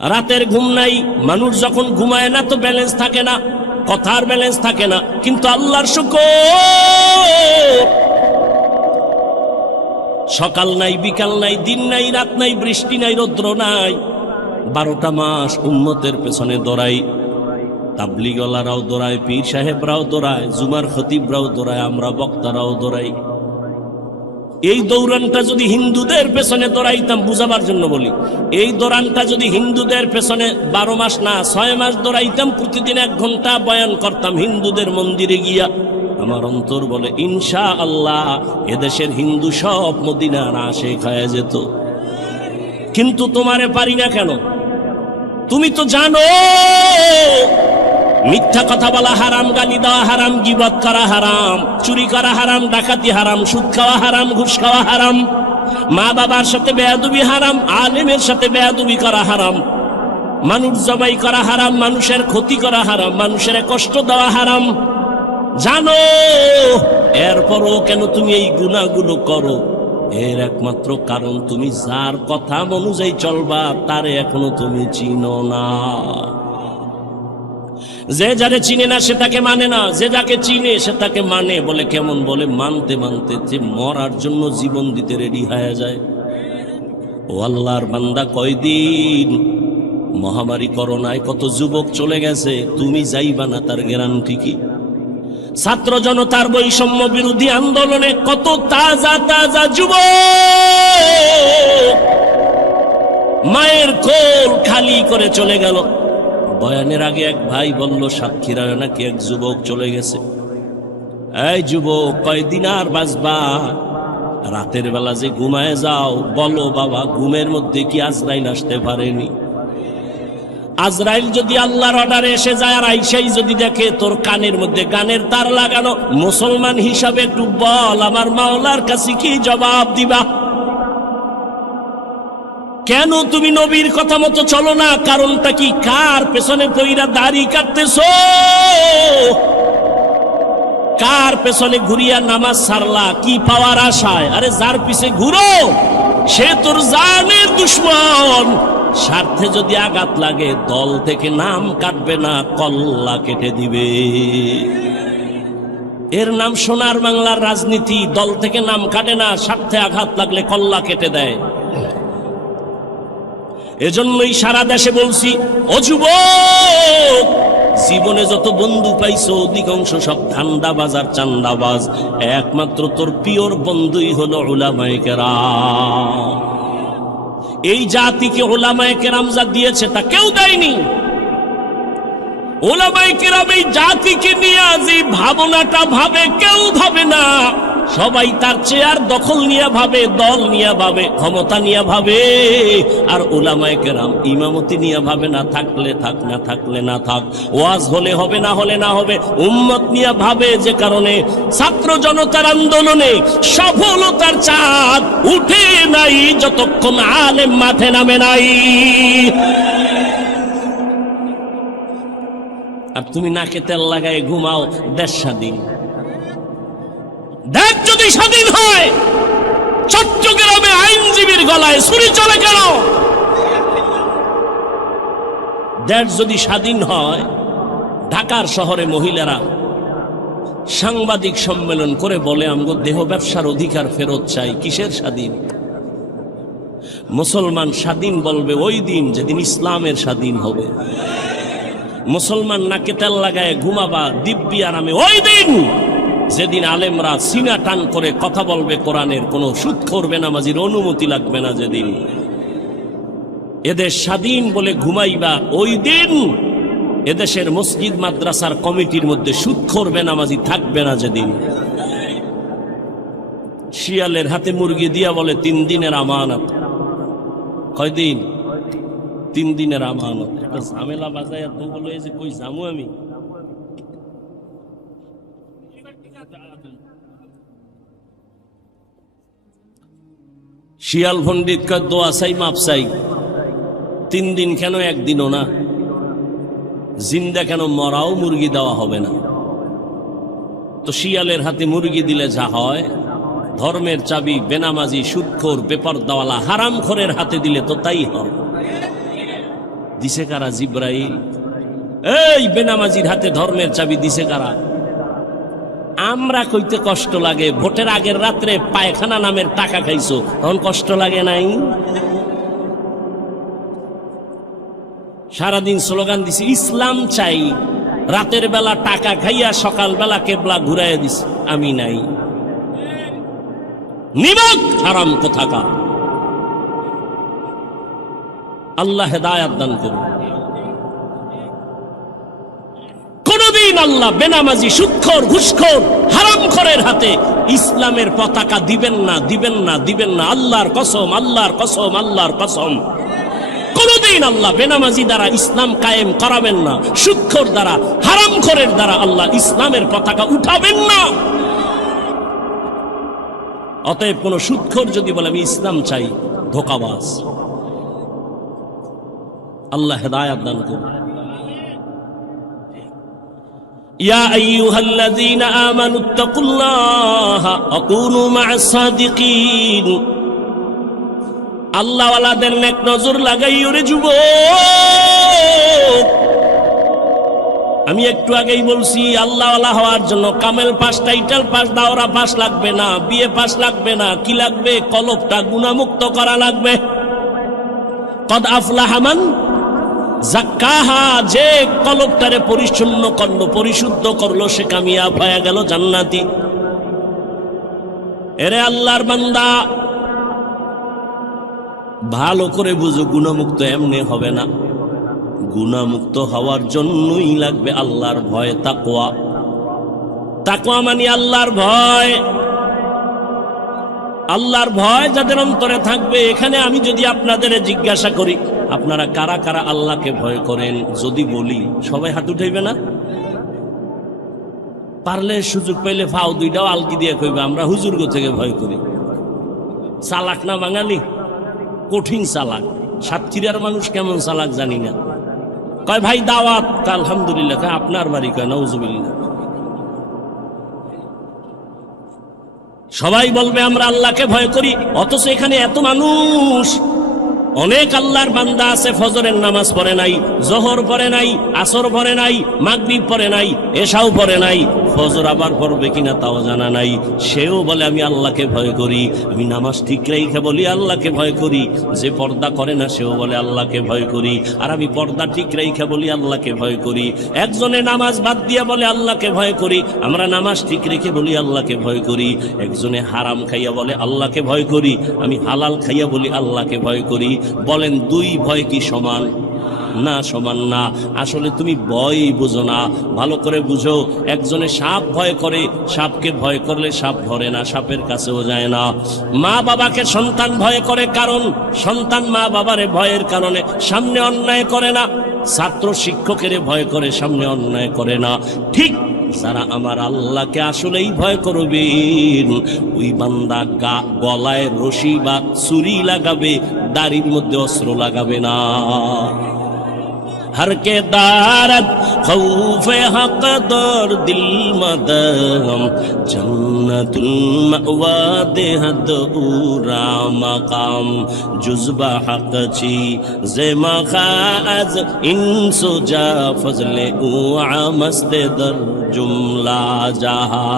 রাতের ঘুম নাই। মানুষ যখন ঘুমায় না তো ব্যালেন্স থাকে না, কথার ব্যালেন্স থাকে না। কিন্তু আল্লাহর শুকর, সকাল নাই, বিকাল নাই, দিন নাই, রাত নাই, বৃষ্টি নাই, রৌদ্র নাই, 12টা মাস উম্মতের পেছনে দৌড়াই। তাবলিগওয়ালারাও দৌড়ায়, পীর সাহেবরাও দৌড়ায়, জুমার খতিবরাও দৌড়ায়, আমরা বক্তারাও দৌড়াই। এই দৌড়ানটা যদি হিন্দুদের পেছনে দৌড়াইতাম, বুঝাবার জন্য বলি, এই দৌড়ানটা যদি হিন্দুদের পেছনে 12 মাস না 6 মাস দৌড়াইতাম, প্রতিদিন 1 ঘন্টা বয়ান করতাম হিন্দুদের মন্দিরে গিয়া, আমার অন্তর বলে ইনশা আল্লাহ এদেশের হিন্দু সব মদিনার আশিক হয়ে যেত। কিন্তু তোমারে পারি না কেন? তুমি তো জানো মিথ্যা কথা বলা হারাম, গালি দেওয়া হারাম, গীবত করা হারাম, চুরি করা হারাম, ডাকাতি হারাম, সুদ খাওয়া হারাম, ঘুষ খাওয়া হারাম, মা বাবার সাথে বেয়াদবি হারাম, আলেমের সাথে বেয়াদবি করা হারাম, মানুষ জবাই করা হারাম, মানুষের ক্ষতি করা হারাম, মানুষের কষ্ট দেওয়া হারাম। জানো, এরপরও কেন তুমি এই গুনাহগুলো করো? এর একমাত্র কারণ তুমি যার কথা অনুযায়ী চলবা তারে এখনো তুমি চিনো না। যে যারে চিনে না সে তাকে মানে না, যে যাকে চিনে সে তাকে মানে। বলে কেমন? বলে মানতে মানতে যে মরার জন্য জীবন দিতে রেডি হয়ে যায়। ও আল্লাহর বান্দা, কয়দিন মহামারী করোনায় কত যুবক চলে গেছে, তুমি যাইবা না তার গ্যারান্টি কি? ছাত্র জনতার বৈষম্য বিরোধী আন্দোলনে কত তাজা তাজা যুবক মায়ের কোল খালি করে চলে গেল। বয়ানের আগে এক ভাই বলল, সাতক্ষীরায় নাকি এক যুবক চলে গেছে। এই যুবক, কয়দিন আর বাঁচবা? রাতের বেলা যে ঘুমায় যাও, বলো বাবা, ঘুমের মধ্যে কি আজরাইল আসতে পারেনি? আজরাইল যদি আল্লাহর অর্ডারে এসে যায় আর আইসাই যদি দেখে তোর কানের মধ্যে গানের তার লাগানো, মুসলমান হিসাবে একটু বল, আমার মাওলার কাছে কি জবাব দিবা? কেন তুমি নবীর কথা মতো চলো না? কারণটা কি? কার পেছনে পইরা দাড়ি কাটতেছো? কার পেছনে ঘুরিয়া নামাজ সারলা? কি পাওয়ার আশায়? আরে যার পিছে ঘুরো সে তোর জানের দুশ্মন। স্বার্থে যদি আঘাত লাগে দল থেকে নাম কাটবে না, কল্লা কেটে দিবে। এর নাম সোনার বাংলার রাজনীতি। দল থেকে নাম কাটে না, স্বার্থে আঘাত লাগলে কল্লা কেটে দেয়। এজন্যই সারা দেশে বলছি, ও যুবক, জীবনে যত বন্ধু পাইছো অধিকাংশ সব ধান্দাবাজ আর চান্দাবাজ। একমাত্র তোর পিওর বন্ধুই হলো উলামায়ে কেরাম। এই জাতিকে উলামায়ে কেরাম যা দিয়েছে তা কেউ দেয়নি। উলামায়ে কেরাম এই জাতিকে নিয়ে যে ভাবনাটা ভাবে, কেউ ভাবে না। সবাই তার চেয়ার দখল নিয়ে ভাবে, দল নিয়ে ভাবে, ক্ষমতা নিয়ে ভাবে। আর উলামায়ে কেরাম ইমামতি নিয়ে ভাবে, না থাকলে থাক, না থাকলে না থাক, ওয়াজ হলে হবে, না হলে না হবে, উম্মত নিয়ে ভাবে। যে কারণে ছাত্র জনতার আন্দোলনে সফলতার চাঁদ উঠে নাই যতক্ষণ আলেম মাঠে নামে নাই। আর তুমি নাকে তেল লাগায় ঘুমাও, দেশ স্বাধীন। দেশ যদি স্বাধীন হয়, চট্টগ্রামে আইনজীবীর গলায় ছুরি চলে কেন? দেশ যদি স্বাধীন হয়, ঢাকার শহরে মহিলারা সাংবাদিক সম্মেলন করে বলে, আমগো দেহ ব্যবসার অধিকার ফেরত চাই। কিসের স্বাধীন? মুসলমান স্বাধীন বলবে ওই দিন যেদিন ইসলামের স্বাধীন হবে। মুসলমান নাকে তেল লাগায় ঘুমাবা দিব্যি আরামে ওই দিন যেদিন আলেমরা সিনা টান করে কথা বলবে কোরআনের, কোন সুদ করবে নামাজির অনুমতি লাগবে না। যেদিন এদের স্বাধীন বলে ঘুমাইবা ওই দিন এদেশের মসজিদ মাদ্রাসার কমিটির মধ্যে সুদ করবে নামাজি থাকবে না। যেদিন শিয়ালের হাতে মুরগি দিয়া বলে 3 দিনের আমানত। কয়দিন? 3 দিনের আমানত। একটা ঝামেলা বাজায় তো বলে যে কই যামু আমি। শিয়াল পণ্ডিত কয় দোয়া চাই, মাপ চাই। 3 দিন কেন, 1 দিনও না? জিন্দা কেন, মরাও মুরগি দেওয়া হবে না। তো শিয়ালের হাতে মুরগি দিলে যা হয়, ধর্মের চাবি বেনামাজি, সুদখোর, বেপরদাওয়ালা, হারামখোরের হাতে দিলে তো তাই হয়। দিছে কারা? জিব্রাইল। এই বেনামাজির হাতে ধর্মের চাবি দিছে কারা? আমরা কইতে কষ্ট লাগে, ভোটের আগের রাত্রে পায়খানা নামের টাকা খাইছো, তখন কষ্ট লাগে নাই? সারাদিন স্লোগান দিছি ইসলাম চাই, রাতের বেলা টাকা খাইয়া সকাল বেলা কেবলা ঘুরাইয়া দিছি, আমি নাই। নিমক হারাম কোথাকার। আল্লাহ হেদায়াত দান করুন। কোনদিন আল্লাহ বেনামাজি, সুদখোর, ঘুষখোর, হারামখোরের হাতে ইসলামের পতাকা দিবেন না, দিবেন না, দিবেন না। আল্লাহর কসম, আল্লাহর কসম, আল্লাহর কসম। কোনদিন আল্লাহ বেনামাজি দ্বারা ইসলাম কায়েম করাবেন না, সুদখোর দ্বারা, হারামখোরের দ্বারা আল্লাহ ইসলামের পতাকা উঠাবেন না। অতএব কোন সুদখোর যদি বলে আমি ইসলাম চাই, ধোঁকাবাজ। আল্লাহ হেদায়াত দান করুন। ইয়া আইয়ুহাল্লাযীনা আমানুত্তাকুল্লাহা ওয়া কুনু মা'আস সাদিকিন। আল্লাহওয়ালাদের নেক নজর লাগাইও রে যুবক। আমি একটু আগেই বলছি, আল্লাহওয়ালা হওয়ার জন্য কামেল পাস, টাইটেল পাস, দাওরা পাস লাগবে না, বিএ পাস লাগবে না। কি লাগবে? কলবটা গুনাহমুক্ত করা লাগবে। কদ আফলাহা মান যাক্কাহা, যে কলবটারে পরিচ্ছন্ন করলো, পরিশুদ্ধ করলো, সে কামিয়াব হয়ে গেল, জান্নাতি। এরে আল্লাহর বান্দা, ভালো করে বুঝো, গুনাহমুক্ত এমনি হবে না। গুনাহমুক্ত হওয়ার জন্যই লাগবে আল্লাহর ভয়, তাকওয়া। তাকওয়া মানে আল্লাহর ভয়। আল্লাহর ভয় যাদের অন্তরে থাকবে, এখানে আমি যদি আপনাদের জিজ্ঞাসা করি আপনারা কারা কারা আল্লাহকে ভয় করেন, যদি বলি সবাই হাত উঠাইবে না? পারলে সুযোগ পাইলে ফাও দুইটাও আলকি দিয়ে কইবে আমরা হুজুরগো থেকে ভয় করি। চালাক না বাঙালি? কঠিন চালাক। সাতক্ষীরার মানুষ কেমন চালাক জানি না। কয় ভাই দাওয়াত, আলহামদুলিল্লাহ। আপনার বাড়ি? কয় নাউজুবিল্লাহ। সবাই বলবে আমরা আল্লাহকে ভয় করি, অথচ এখানে এত মানুষ। অনেক আল্লাহর বান্দা আছে ফজরের নামাজ পড়ে নাই, জোহর পড়ে নাই, আসর পড়ে নাই, মাগরিব পড়ে নাই, এশাও পড়ে নাই, ফজর আবার পড়বে কিনা তাও জানা নাই। সেও বলে আমি আল্লাহকে ভয় করি, আমি নামাজ ঠিক রেখে বলি আল্লাহকে ভয় করি। যে পর্দা করে না সেও বলে আল্লাহকে ভয় করি, আর আমি পর্দা ঠিক রেখে বলি আল্লাহকে ভয় করি। একজনে নামাজ বাদ দিয়ে বলে আল্লাহকে ভয় করি, আমরা নামাজ ঠিক রেখে বলি আল্লাহকে ভয় করি। একজনে হারাম খাইয়া বলে আল্লাহকে ভয় করি, আমি হালাল খাইয়া বলি আল্লাহকে ভয় করি। বলেন দুই ভয় কি সমান? না, সমান না। আসলে তুমি ভয় বুঝো না, ভালো করে বুঝো। একজনে সাপ ভয় করে, সাপকে ভয় করলে সাপ ধরে না, সাপের কাছেও যায় না। মা বাবাকে সন্তান ভয় করে, কারণ সন্তান মা বাবারে ভয়ের কারণে সামনে অন্যায় করে না। ছাত্র শিক্ষকের ভয় করে, সামনে অন্যায় করে না। ঠিক যারা আমার আল্লাহকে আসলেই ভয় করবেন, ওই বান্দা গলায় রশি বা ছুরি লাগাবে, দাড়ির মধ্যে অস্ত্র লাগাবে না। हर के दारत खौफे हक दर दिल मदम जन्नतुल मअवा देहद उरा मकाम जुज़बा हक ची जे मखाज इंसो जा फजले उ मस्ते दर जुमला जहा।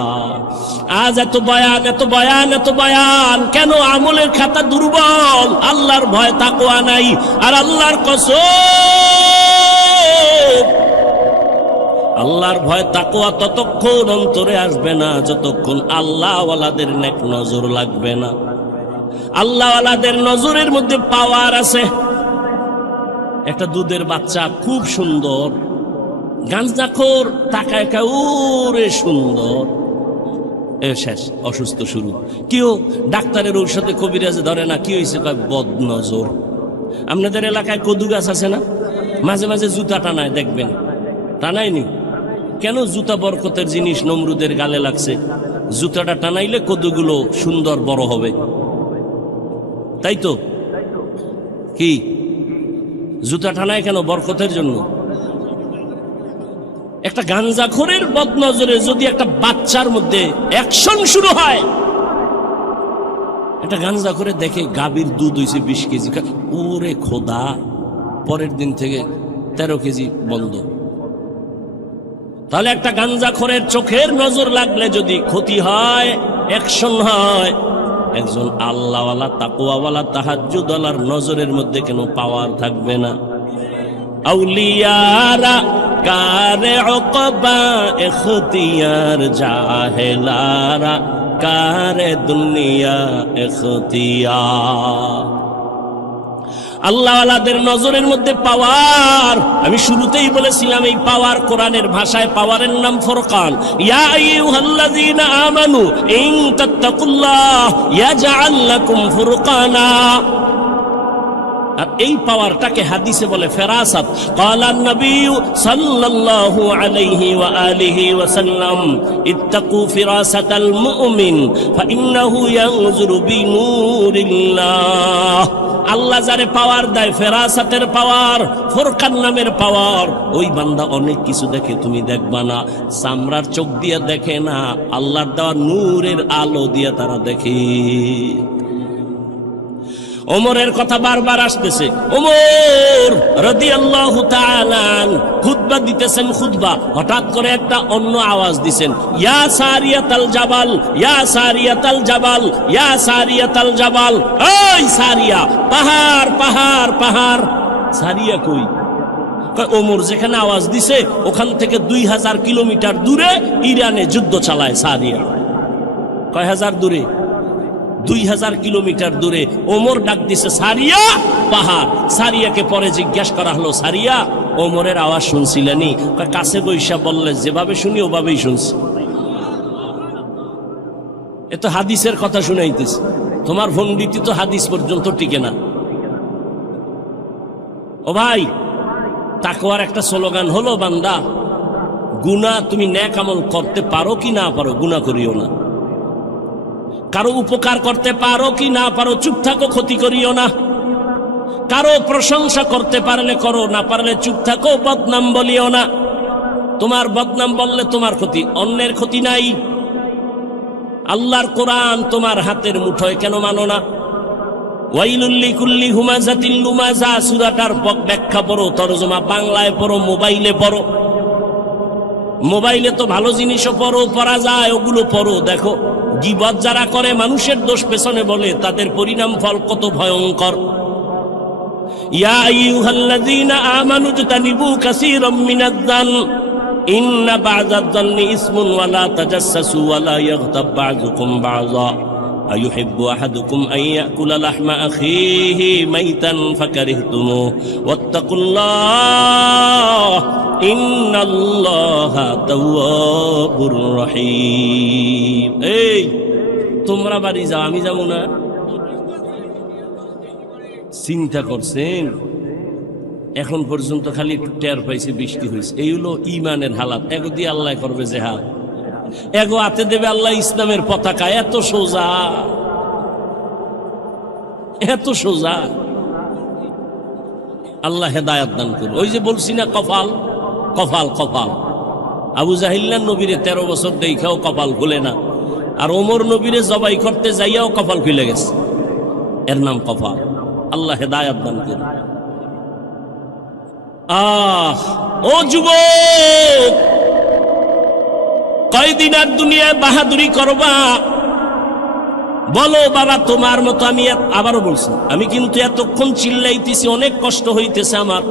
আজ এত বয়ান, এত বয়ান, এত বয়ান কেন? আমলের খাতা দুর্বল, আল্লাহর ভয় তাকওয়া নাই। আর আল্লাহর কসম, আল্লাহর ভয় তাকওয়া ততক্ষণ অন্তরে আসবে না যতক্ষণ আল্লাহওয়ালাদের নেক নজর লাগবে না। আল্লাহওয়ালাদের নজরের মধ্যে পাওয়ার আছে। একটা দুধের বাচ্চা খুব সুন্দর, গাঞ্জাখোর তাকায় ওরে সুন্দর, শেষ, অসুস্থ শুরু। কেউ ডাক্তারের ঔষধে কবিরাজে ধরে না, কি হয়েছে? বদ নজর। আপনাদের এলাকায় কদু গাছ আছে না? মাঝে মাঝে জুতা টানায়, দেখবেন। টানায়নি কেন? জুতা বরকতের জিনিস, নমরুদের গালে লাগছে। জুতাটা টানাইলে কদুগুলো সুন্দর বড় হবে, তাই তো? কি জুতা টানায় কেন? বরকতের জন্য। একটা গাঞ্জাখোরের বদনজরে যদি একটা বাচ্চার মধ্যে অ্যাকশন শুরু হয়, একটা গাঞ্জাখোরে দেখে গাভীর দুধ হইছে 20 কেজি, ওরে খোদা, পরের দিন থেকে 13 কেজি বন্ধ। তাহলে একটা গাঞ্জাখোরের চোখের নজর লাগলে যদি ক্ষতি হয়, অ্যাকশন হয়, একজন আল্লাহওয়ালা তাকওয়াওয়ালা তাহাজ্জুদওয়ালার নজরের মধ্যে কেন পাওয়ার থাকবে না? আউলিয়ারা কারে উকবা ইখতিয়ার, জাহেলারা কারে দুনিয়া ইখতিয়ার। আল্লাহওয়ালাদের নজরের মধ্যে পাওয়ার। আমি শুরুতেই বলেছিলাম এই পাওয়ার কোরআনের ভাষায় পাওয়ারের নাম ফুরকান। ইয়া আইয়ুহাল্লাযীনা আমানু ইন তাত্তাকুল্লাহ ইয়াজআল লাকুম ফুরকানা। আর এই পাওয়ারটাকে হাদিসে বলে ফেরাসাত। ক্বালান নবী সাল্লাল্লাহু আলাইহি ওয়া আলিহি ওয়া সাল্লাম ইত্তাকু ফিরাসাতাল মুমিন ফাইন্নাহু ইয়ানজুরু বিনূরিল্লাহ। আল্লাহ যারে পাওয়ার দেয়, ফেরাসাতের পাওয়ার, ফুরকান নামের পাওয়ার, ওই বান্দা অনেক কিছু দেখে, তুমি দেখবা না। চামড়ার চোখ দিয়ে দেখে না, আল্লাহর দেওয়া নূরের আলো দিয়ে তারা দেখে। ওমরের কথা বারবার আসতেছে। ওমর রাদিয়াল্লাহু তাআলা খুতবা দিতেছেন, খুতবা হঠাৎ করে একটা অন্য আওয়াজ দিছেন, ইয়া সারিয়াতাল জাবাল, ইয়া সারিয়াতাল জাবাল, ইয়া সারিয়াতাল জাবাল। এই সারিয়া, পাহাড় পাহাড় পাহাড়। সারিয়া কই? ওমর যেখানে আওয়াজ দিছে ওখান থেকে 2000 কিলোমিটার দূরে ইরানে যুদ্ধ চালায় সারিয়া। কয় হাজার দূরে? 2000 কিলোমিটার দূরে। ওমর ডাক দিছে সারিয়া, পাহাড়। সারিয়াকে পরে জিজ্ঞাসা করা হলো, সারিয়া ওমরের আওয়াজ শুনছিলেনি? কাছে বৈশা বললে, যেভাবে শুনি ওভাবেই শুনছি। এ তো হাদিসের কথা শুনাইতেছে, তোমার ভন্ডিতি তো হাদিস পর্যন্ত টিকে না। ও ভাই, তাকওয়ার একটা স্লোগান হলো, বান্দা গুনাহ তুমি নেক আমল করতে পারো কি না পারো, গুনাহ করিও না। কারো উপকার করতে পারো কি না পারো, চুপ থাকো, ক্ষতি করিও না। কারো প্রশংসা করতে পারলে করো, না পারলে চুপ থাকো, বদনাম বলিও না। তোমার বদনাম বললে তোমার ক্ষতি, অন্যের ক্ষতি নাই। আল্লাহর কোরআন তোমার হাতের মুঠোয় কেন মানো না? ওয়াইলুল লিকুল্লি হুমাযাতিল লুমাযা, সূরাটার ব্যাখ্যা পড়ো, তরজমা বাংলায় পড়ো, মোবাইলে পড়ো। মোবাইলে তো ভালো জিনিসও পড়া যায়, ওগুলো পড়ো, দেখো। গীবত যারা করে, মানুষের দোষ পেছনে বলে, তাদের পরিণাম ফল কত ভয়ঙ্কর। ইয়া আইয়ুহাল্লাযীনা আমানু ইজতানিবু কাসীরাম মিনায-যান ইন্না বা'যায-যান্নি ইসমুন ওয়া লা তাজাসসাসু ওয়া লা ইয়াগতাব বা'যুকুম বা'যা আইয়ুহিব্বু আহাদুকুম আন ইয়াকুলা লাহমা আখিহি মাইতান ফাকারিহতুমু ওয়াত্তাকুল্লাহ ইন্নাল্লাহা তাওয়াবুর রহিম। এই তোমরা বাড়ি যাও, আমি যাবো না? চিন্তা করছেন? এখন পর্যন্ত খালি একটু টের পাইছে, বৃষ্টি হয়েছে। এই হলো ইমানের হালাত। এগো দিয়ে আল্লাহ করবে জেহাদ, এগো হাতে দেবে আল্লাহ ইসলামের পতাকা। এত সোজা, এত সোজা। আল্লাহ হেদায়াত দান করুন। ওই যে বলছি না, কপাল কপাল কপাল। আবু জাহিল নবীরে 13 বছর দেখাও কপাল খুলে না, আর ওমর নবীরে জবাই করতে যাইয়াও কপাল খুলে গেছে। এর নাম কপাল। আল্লাহ হেদায়াত দান করুন। ও যুবক, কয়দিন আর দুনিয়ায় বাহাদুরি করবা? বলো বাবা, তোমার মতো আমি। আবারও বলছি, আমি কিন্তু এতক্ষণ চিল্লাইতেছি, অনেক কষ্ট হইতেছে আমার।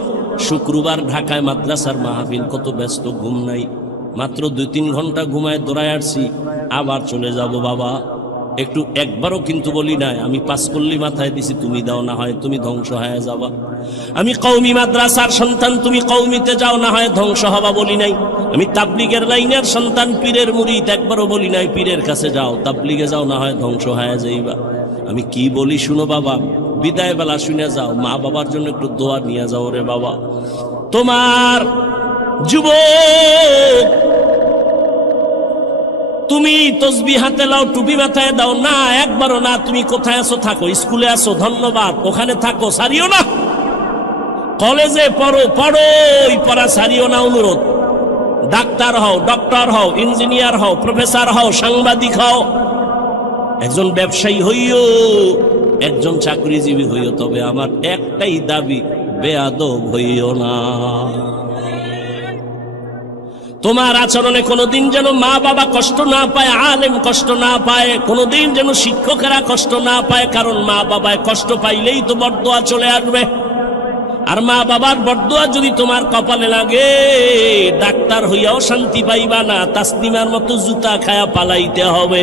শুক্রবার ঢাকায় মাদ্রাসার মাহফিল, কত ব্যস্ত, ঘুম নাই। মাত্র 2-3 ঘন্টা ঘুমায় দৌড়ায় আসছি, আবার চলে যাব বাবা। একটু একবারও কিন্তু বলি নাই আমি 5 কল্লি মাথায় দিছি, তুমি দাও, না হয় তুমি ধ্বংস হয়ে যাবা। আমি কওমি মাদ্রাসার সন্তান, তুমি কওমিতে যাও, না হয় ধ্বংস হবা বলি নাই। আমি তাবলিগের লাইনের সন্তান, পীরের মুরিদ, একবারও বলি নাই পীরের কাছে যাও, তাবলিগে যাও, না হয় ধ্বংস হয়ে যাইবা। আমি কি বলি শুনো বাবা, বিদায় বেলা শুনে যাও, মা বাবার জন্য একটু দোয়া নিয়ে যাও রে বাবা। তোমার যুবক, তুমি তসবিহ হাতে লাও, টুপি মাথায় দাও না, একবারও না। তুমি কোথায় আছো থাকো, স্কুলে আছো ধন্যবাদ, ওখানে থাকো, সারিও না। কলেজে পড়ো, ওই পড়া সারিও না, অনুরোধ। ডাক্তার হও, ডক্টর হও, ইঞ্জিনিয়ার হও, প্রফেসর হও, সাংবাদিক হও, একজন ব্যবসায়ী হইও, একজন চাকরিজীবী হইও। তবে আমার একটাই দাবি, বেয়াদব হইও না। তোমার আচরণে কোনোদিন যেন মা বাবা কষ্ট না পায়, আলেম কষ্ট না পায়, কোনোদিন যেন শিক্ষকেরা কষ্ট না পায়। কারণ মা বাবায় কষ্ট পাইলেই তো বরদোয়া চলে আসবে। আর মা বাবার বরদোয়া যদি তোমার কপালে লাগে, ডাক্তার হইয়াও শান্তি পাইবা না, তাসলিমার মতো জুতা খায়া পালাইতে হবে।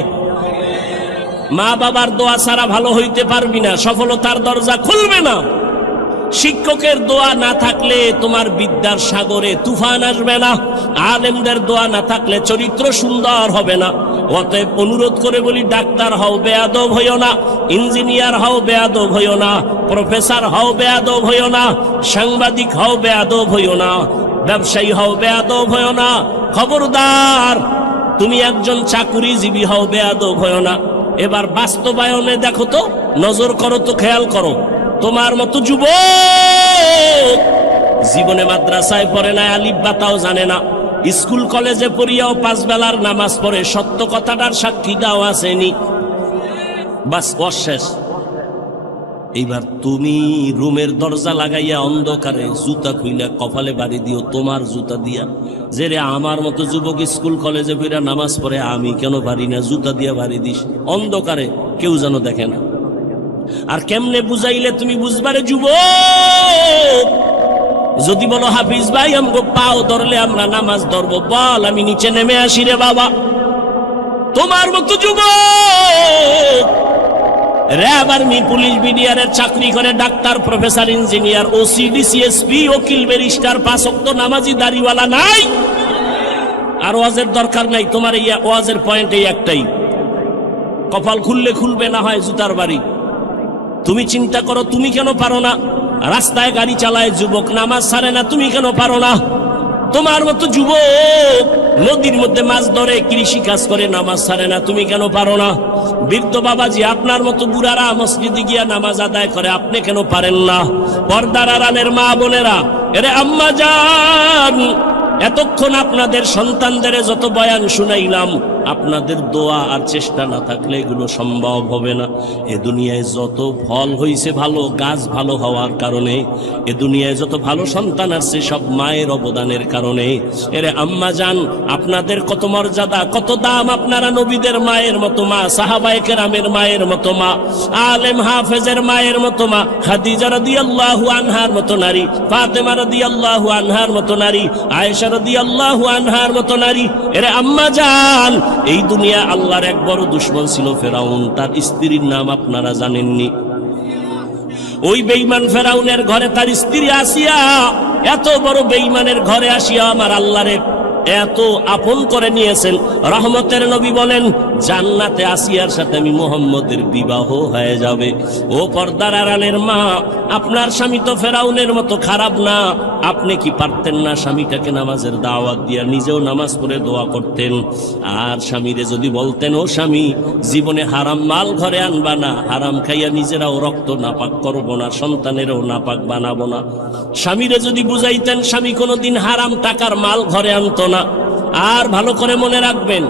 মা বাবার দোয়া ছাড়া ভালো হইতে পারবি না, সফলতার দরজা খুলবে না। শিক্ষকের দোয়া না থাকলে তোমার বিদ্যার সাগরে তুফান আসবে না। আলেমদের দোয়া না থাকলে চরিত্র সুন্দর হবে না। অতএব অনুরোধ করে বলি, ডাক্তার হও, বেয়াদব হইও না। ইঞ্জিনিয়ার হও, বেয়াদব হইও না। প্রফেসর হও, বেয়াদব হইও না। সাংবাদিক হও, বেয়াদব হইও না। ব্যবসায়ী হও, বেয়াদব হইও না। খবরদার, তুমি একজন চাকুরিজীবী হও, বেয়াদব হইও না। এবার বাস্তবায়নে দেখো তো, নজর করো তো, খেয়াল করো। তোমার মতো যুবক জীবনে মাদ্রাসায় পড়ে না, আলিফ বাতাও জানে না, স্কুল কলেজে পড়িয়াও 5 বেলার নামাজ পড়ে, সত্য কথাটার সাক্ষী দাও আসেনি, বাস অশেষ। এইবার তুমি রুমের দরজা লাগাইয়া অন্ধকারে জুতা খুইলা কপালে বাড়ি দিও, তোমার জুতা দিয়া, যে রে আমার মতো যুবক স্কুল কলেজে পড়িয়া নামাজ পড়ে, আমি কেন পারি না, জুতা দিয়া বাড়ি দিস অন্ধকারে, কেউ যেন দেখে না। আর কেমনে বুঝাইলে তুমি বুঝবারে যুবক? যদি বলো হাফিজ ভাই আমগো পাও ধরলে আমরা নামাজ ধরবো, বল আমি নিচে নেমে আসি রে বাবা। তোমার মতো যুবক র্যাব, আর্মি, পুলিশ, বিডিআরের চাকরি করে, doctor, professor, engineer, OC, DC SP, ওকিল, ব্যারিস্টার, 5 ওয়াক্ত নামাজি দাড়িওয়ালা নাই। আর ওয়াজের দরকার নাই, তোমার এই ওয়াজের পয়েন্ট এই একটাই, কপাল খুললে খুলবে, না হয় জুতার বাড়ি। তুমি চিন্তা করো, তুমি কেন পারো না? রাস্তায় গাড়ি চালায় যুবক, নামাজ ছাড়ে না, তুমি কেন পারো না? তোমার মতো যুবক নদীর মধ্যে মাছ ধরে, কৃষি কাজ করে, নামাজ ছাড়ে না, তুমি কেন পারো না? বৃদ্ধ বাবাজি আপনার মতো বুড়ারা মসজিদে গিয়া নামাজ আদায় করে, আপনি কেন পারেন না? পর্দার আড়ালের মা বোনেরা, এরে আম্মা জান, এতক্ষণ আপনাদের সন্তানদের যত বয়ান শুনাইলাম, আপনাদের দোয়া আর চেষ্টা না থাকলে এগুলো সম্ভব হবে না। এ দুনিয়ায় যত ফল হইছে ভালো, গাছ ভালো হওয়ার কারণে, এ দুনিয়ায় যত ভালো সন্তান আসছে সব মায়ের অবদানের কারণে। এরে আম্মা জান, আপনাদের কত মর্যাদা, কত দাম। আপনারা নবীদের মায়ের মতো মা, সাহাবায়ে কেরামের মায়ের মতো মা, আলেম হাফেজের মায়ের মতো মা, খাদিজা রাদিয়াল্লাহু আনহার মতো নারী, ফাতেমা রাদিয়াল্লাহু আনহার মতো নারী, আয়েশা রাদিয়াল্লাহু আনহার মতো নারী। এরে আম্মা জান, এই দুনিয়া আল্লাহর এক বড় দুশমন ছিল ফেরাউন, তার স্ত্রীর নাম আপনারা জানেননি? ওই বেঈমান ফেরাউনের ঘরে তার স্ত্রী আসিয়া, এত বড় বেঈমানের ঘরে আসিয়া আমার আল্লাহরে এত আপন করে নিয়েছেন। রহমতের নবী বলেন, জান্নাতে আসিয়ার সাথে আমি মুহাম্মদের বিবাহ হয়ে যাবে। ও পর্দার আড়ালের মা, আপনার স্বামী তো ফেরাউনের মতো খারাপ না। আপনি কি পারতেন না স্বামীটাকে নামাজের দাওয়াত দিয়া নিজেও নামাজ পড়ে দোয়া করতেন? আর স্বামীরে যদি বলতেন, ও স্বামী, জীবনে হারাম মাল ঘরে আনবা না, হারাম খাইয়া নিজেরাও রক্ত নাপাক করবো না, সন্তানেরও নাপাক বানাবো না। স্বামীরে যদি বুঝাইতেন, স্বামী কোনোদিন হারাম টাকার মাল ঘরে আনতো না। আর ভালো করে মনে রাখবেন,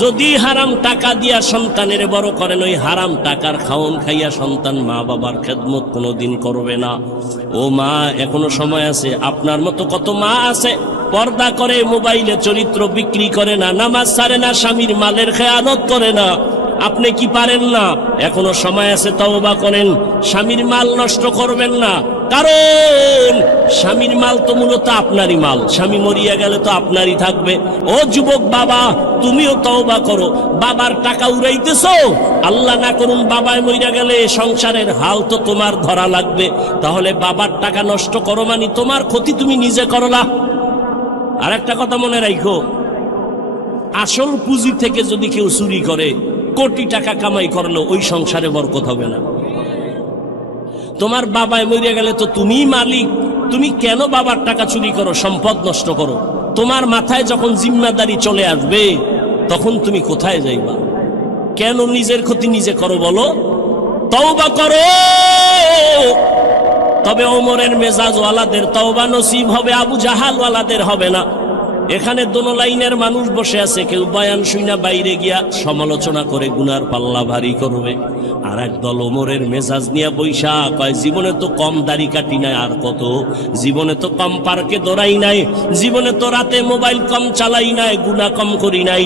যদি হারাম টাকা দিয়া সন্তানের বড় করেন, ওই হারাম টাকার খাওন খাইয়া সন্তান মা বাবার খেদমত কোনোদিন করবে না। ও মা, এখনো সময় আছে। আপনার মতো কত মা আছে, পর্দা করে, মোবাইলে চরিত্র বিক্রি করে না, নামাজ ছাড়ে না, স্বামীর মালের খেয়ানত করে না। আপনি কি পারেন না? এখনো সময় আছে, তওবা করেন। স্বামীর মাল নষ্ট করবেন না, কারণ স্বামীর মাল তো মূলত আপনারই মাল, স্বামী মরিয়া গেলে তো আপনারই থাকবে। ও যুবক বাবা, তুমিও তওবা করো। বাবার টাকা উড়াইতেছো, আল্লাহ না করুন বাবায় মরিয়া গেলে সংসারের হাল তো তোমার ধরা লাগবে। তাহলে বাবার টাকা নষ্ট করো মানে তোমার ক্ষতি তুমি নিজে করলা। আর একটা কথা মনে রাখো, আসল পুঁজি থেকে যদি কেউ চুরি করে, কোটি টাকা কামাই করলো, ওই সংসারে বরকত হবে না। তোমার বাবায় মরিয়া গেলে তো তুমিই মালিক, তুমি কেন বাবার টাকা চুরি করো, সম্পদ নষ্ট করো? তোমার মাথায় যখন জিম্মাদারি চলে আসবে, তখন তুমি কোথায় যাইবা? কেন নিজের ক্ষতি নিজে করো বলো? তওবা করো। তবে ওমরের মেজাজ ওয়ালাদের তওবা নসিব হবে, আবু জাহাল ওয়ালাদের হবে না। এখানে দোনো লাইনের মানুষ বসে আছে, কেউ বয়ান শুইনা বাইরে গিয়া সমালোচনা করে গুনার পাল্লা ভারী করবে, আর একদল ওমরের মেজাজ নিয়ে বৈশা কয় জীবনে তো কম দাড়ি কাটি নাই, আর কত জীবনে তো কম পার্কে দৌড়াই নাই, জীবনে তো রাতে মোবাইল কম চালাই নাই, গুনাহ কম করি নাই,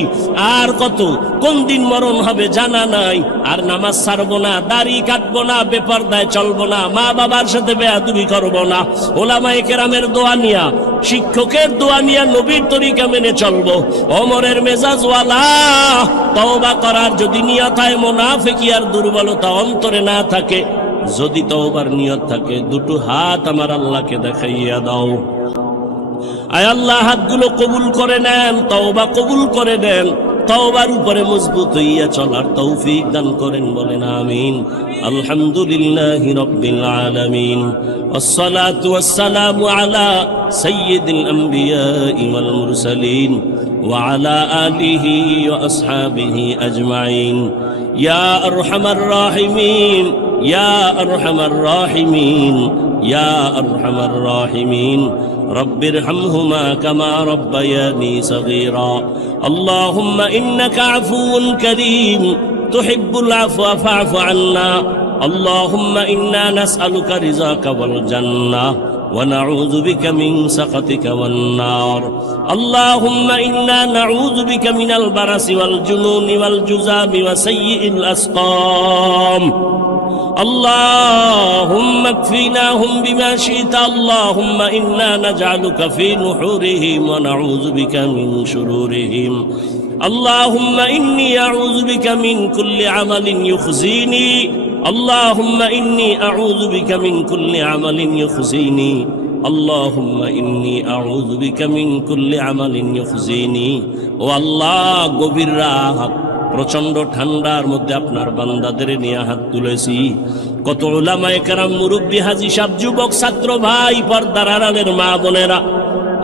আর কত কোন দিন মরণ হবে জানা নাই, আর নামাজ ছাড়বো না, দাড়ি কাটবো না, বেপরদায় চলবো না, মা বাবার সাথে বেয়াদবি করবো না, ওলামায়ে কেরামের দোয়া নিয়া, শিক্ষকের দোয়া নিয়া নবীর তরিকা মেনে চলবো। ওমরের মেজাজওয়ালা তওবা করার যদি নিয়ত হয়, মুনাফিকি আর দুর্বলতা অন্তরে না থাকে, যদি তওবার নিয়ত থাকে, দুটো হাত আমার আল্লাহকে দেখাইয়া দাও। আয় আল্লাহ, হাতগুলো কবুল করে নেন, তওবা কবুল করে নেন, তওবার উপরে মজবুত হইয়া চলার তৌফিক দান করেন, বলেন আমিন। আলহামদুলিল্লাহি রাব্বিল আলামিন, ওয়াসসালাতু ওয়াসসালামু আলা সাইয়্যিদিল আমবিয়াই ওয়াল মুরসালিন ওয়া আলা আলিহি ওয়া আসহাবিহি আজমাইন। ইয়া আরহামার রাহিমিন, ইয়া আরহামার রাহিমিন, ইয়া আরহামার রাহিমিন। رب ارحمهما كما ربياني صغيرا. اللهم إنك عفو كريم تحب العفو فاعف عنا. اللهم إنا نسألك رضاك والجنة ونعوذ بك من سخطك والنار. اللهم إنا نعوذ بك من البرص والجنون والجذام وسيء الأسقام. اللهم اكفناهم بما شئت. اللهم إنا نجعلك في نحورهم ونعوذ بك من شرورهم. اللهم إني أعوذ بك من كل عمل يخزيني. اللهم إني أعوذ بك من كل عمل يخزيني. اللهم إني أعوذ بك من كل عمل يخزيني. والله গভীর রাত, প্রচন্ড ঠান্ডার মধ্যে আপনার বান্দাদের নিয়ে হাত তুলেছি। কত উলামায়ে কেরাম, মুরব্বী, হাজী সাহেব, যুবক, ছাত্র ভাই, পর্দার আড়ালের মা বোনেরা,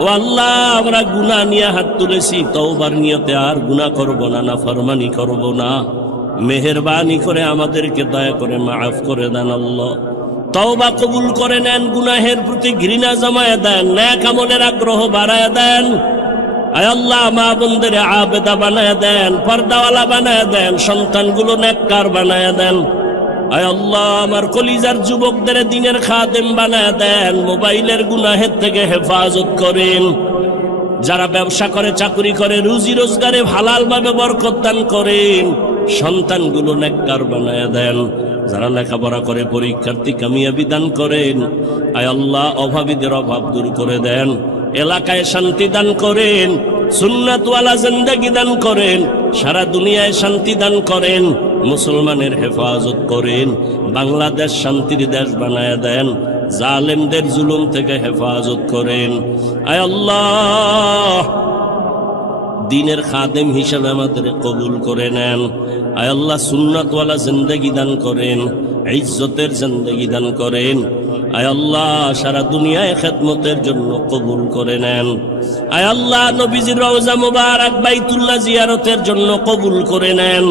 ও আল্লাহ, আমরা গুনাহ নিয়ে হাত তুলেছি, তওবার নিয়তে আর গুনাহ করব না, নাফরমানি করব না। মেহেরবানি করে আমাদেরকে দয়া করে মাফ করে দেন আল্লাহ। তওবা কবুল করে নেন, গুনাহের প্রতি ঘৃণা জমায়ে দেন, নেক আমলের আগ্রহ বাড়ায় দেন। আয় আল্লাহ, মা বোনদের আবেদা বানায় দেন, পর্দাওয়ালা বানায় দেন, সন্তানগুলো নেককার বানায় দেন। আয় আল্লাহ, আমার কলিজার যুবকদের দ্বীনের খাদেম বানায় দেন, মোবাইলের গুনাহের থেকে হেফাজত করেন। যারা ব্যবসা করে, চাকরি করে, রুজি রোজগারে হালাল ভাবে বরকত দান করেন, সন্তানগুলো নেককার বানায় দেন। যারা লেখাপড়া করে, পরীক্ষার্থী কামিয়াবি দান করেন। আয় আল্লাহ, অভাবীদের অভাব দূর করে দেন, এলাকায় শান্তি দান করেন, সুন্নাতওয়ালা জিন্দেগি দান করেন, সারা দুনিয়ায় শান্তি দান করেন, মুসলমানের হেফাজত করেন, বাংলাদেশ শান্তির দেশ বানায় দেন, জালেমদের জুলুম থেকে হেফাজত করেন। আয় আল্লাহ, দ্বীনের খাদেম হিসেবে আমাদের কবুল করে নেন। আয় আল্লাহ, সুন্নাতওয়ালা জিন্দেগি দান করেন, ইজ্জতের জিন্দেগি দান করেন। আয় আল্লাহ, সারা দুনিয়ায় খেদমতের জন্য কবুল করে নেন। আয় আল্লাহ, নবীজির রওজা মুবারক বাইতুল্লাহ জিয়ারতের জন্য কবুল করে নেন।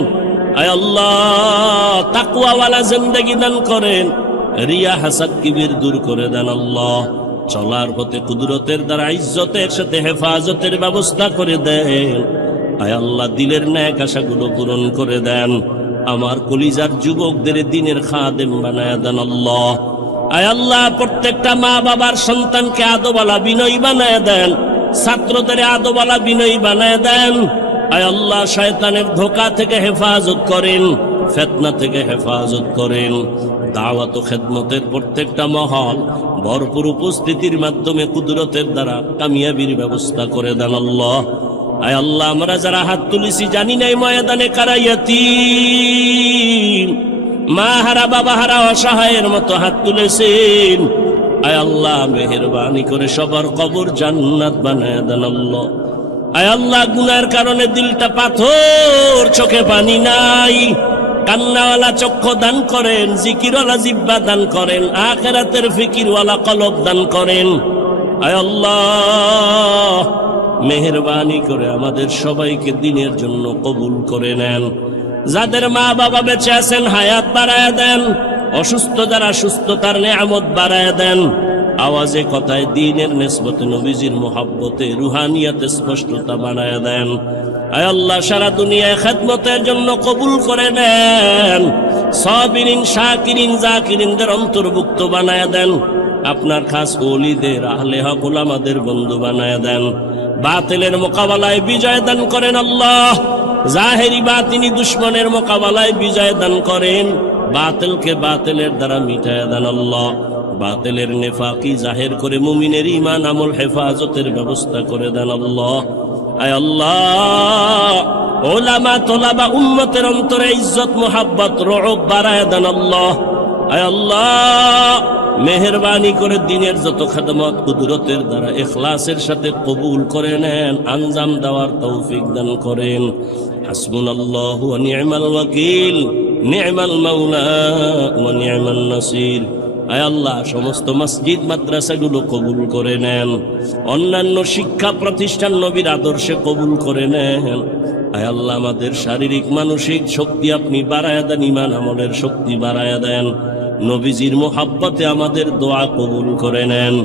আয় আল্লাহ, তাকওয়াওয়ালা জিন্দেগি দান করেন, রিয়া হাসাদ কিবির দূর করে দেন আল্লাহ। চলার পথে কুদরতের দ্বারা ইজ্জতের সাথে হেফাজতের ব্যবস্থা করে দেন। আয় আল্লাহ, দিলের ন্যাক আশাগুলো পূরণ করে দেন। আমার কলিজার যুবকদের দ্বীনের খাদেম বানায় দেন আল্লাহ। আয় আল্লাহ, প্রত্যেকটা মা বাবার সন্তানকে আদওয়ালা বিনয়ী বানায় দেন, ছাত্রদের আদওয়ালা বিনয়ী বানায় দেন। আয় আল্লাহ, শয়তানের ধোঁকা থেকে হেফাজত করেন, ফিতনা থেকে হেফাজত করেন। দাওয়াত ও খেদমতের প্রত্যেকটা মহল ভরপুর উপস্থিতির মাধ্যমে কুদরতের দ্বারা কামিয়াবির ব্যবস্থা করে দেন আল্লাহ। আয় আল্লাহ, আমরা যারা হাত তুলেছি জানি নাই ময়দানে কারা ইয়াতীম, মা হারা, বাবা হারা, অসহায়ের মতো হাত তুলেছেন। আয় আল্লাহ, মেহেরবানি করে সবার কবর জান্নাত বানায় দেন আল্লাহ। আয় আল্লাহ, গুনার কারণে দিলটা পাথর, চোখে পানি নাই, কান্নাওয়ালা চক্ষু দান করেন, জিকিরওয়ালা জিহ্বা দান করেন, আখিরাতের ফিকিরওয়ালা কলব দান করেন। আয় আল্লাহ, মেহেরবানি করে আমাদের সবাইকে দ্বীনের জন্য কবুল করে নেন। যাদের মা বাবা বেঁচে আছেন হায়াত বাড়ায় দেন, অসুস্থ যারা সুস্থতার নেয়ামত বাড়ায় দেন। আওয়াজে কথায় দ্বীনের নিসবতে নবীজির মুহাব্বতে রুহানিয়াতে স্পষ্টতা বানায়া দেন। আয় আল্লাহ, সারা দুনিয়ায় খেদমতের জন্য কবুল করে নেন। সাবিরিন, শাকিরিন, জাকিরিনদের অন্তর্ভুক্ত বানায়া দেন। আপনার খাস ওলিদের, আহলে হক উলামাদের বন্ধু বানায়া দেন। বাতিলের মোকাবেলায় বিজয় দান করেন আল্লাহ। জাহেরি বাতিনি দুশ্মনের মোকাবেলায় বিজয় দান করেন। বাতিলকে বাতিলের দ্বারা মিটায়া দেন আল্লাহ। বাতিলের নেফাকি জাহের করে মুমিনের ঈমান আমল হেফাজতের ব্যবস্থা করে দেন আল্লাহ। আয় আল্লাহ, ওলামা তোলাবা উম্মতের অন্তরে ইজ্জত মুহাব্বত রউব বাড়ায় দেন আল্লাহ। আয় আল্লাহ, মেহেরবানি করে দিনের যত খেদমত কুদরতের দ্বারা ইখলাসের সাথে কবুল করে নেন, আঞ্জাম দেওয়ার তৌফিক দান করেন। হাসবুনাল্লাহু ওয়া নি'মাল ওয়াকিল, নি'মাল মাওলা ওয়া নি'মান নাসির। আয় আল্লাহ, সমস্ত মসজিদ মাদ্রাসাগুলো কবুল করে নেন। অন্যান্য শিক্ষা প্রতিষ্ঠান নবীর আদর্শে কবুল করে নেন। আয় আল্লাহ, আমাদের শারীরিক মানসিক শক্তি আপনি বাড়ায়া দেন, ঈমান আমলের শক্তি বাড়ায়া দেন। নবীজির মুহাব্বতে আমাদের দোয়া কবুল করে নেন।